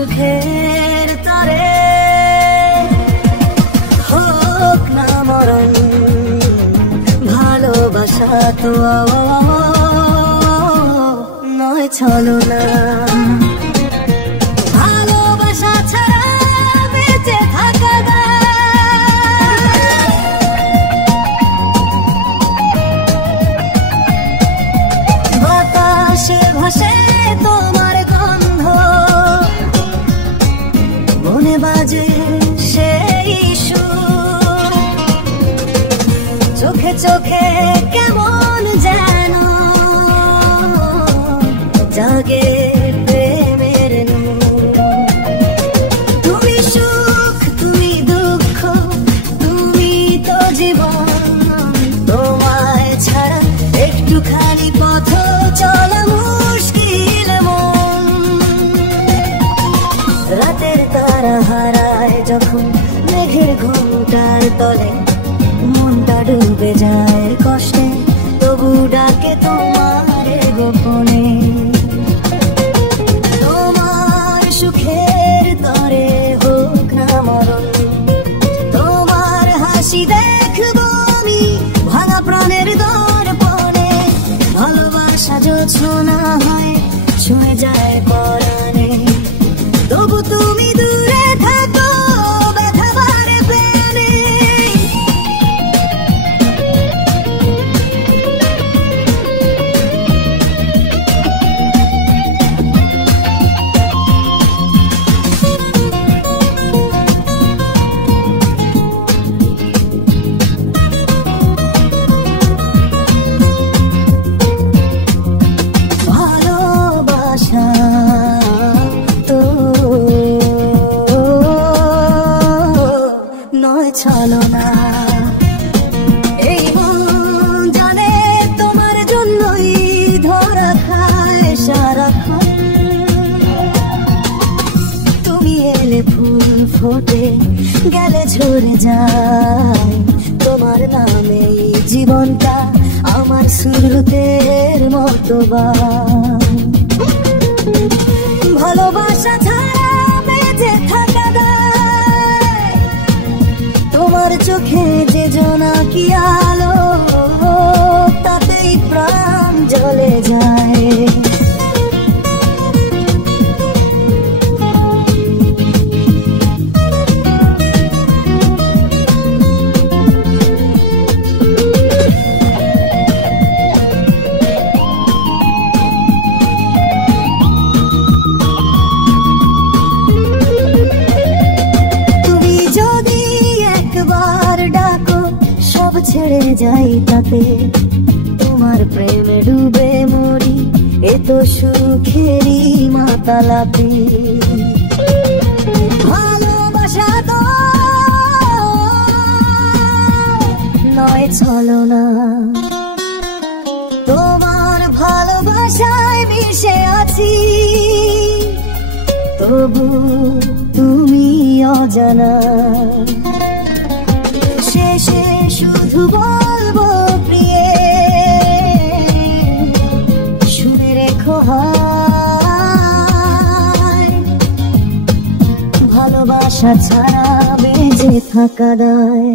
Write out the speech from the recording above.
সুখের তরে হোক না মরণ, ভালোবাসা তো নয় ছলনা। ভালোবাসা ছাড়া বেঁচে থাকা বাতাসে ভাসে তোমার গন্ধ, মনে বাজে সেই সুর, চোখে চোখে কেমন যেন জাগে প্রেমের নূর। তুমি সুখ, তুমি দুঃখ, তুমি তো জীবন, তোমায় ছাড়া একটুখানি পথ চলা মুশকিল মন। রাতের তারা হারায় যখন মেঘের ঘোমটার তলে, মনটা ডুবে যায় কষ্টে, তবু ডাকে তোমার গোপনে। তোমার সুখের তরে হোক না মরণ, তোমার হাসি দেখবো আমি ভাঙা প্রাণের দর্পণে। ভালোবাসা জোছনা হয় ছুঁয়ে যায় পরাণে, তবু তুমি দূরে থাকো ব্যথা বাড়ে প্রেমে। ভালোবাসা তো নয় ছলনা। এই মন জানে তোমার জন্যই ধরা খায় সারাক্ষণ। তুমি এলে ফুল ফোটে, গেলে ঝরে যায় তোমার নামে জীবনটা আমার স্রোতের মতো বায়। ভালোবাসা ছাড়া বেঁচে থাকা দায়, তোমার চোখে যে জোনাকি আলো, তাতেই প্রাণ জ্বলে যায়। ছেড়ে যাই তাতে তোমার প্রেমে ডুবে মরি, এ তো সুখেরই মাতালাপি। ভালোবাসা তো নয় ছলনা, তোমার ভালোবাসায় মিশে আছি, তবু তুমি অজানা। শেষে শুধু বলবো প্রিয়ে, শুনে রেখো হায়, ভালোবাসা ছাড়া বেঁচে থাকা দায়।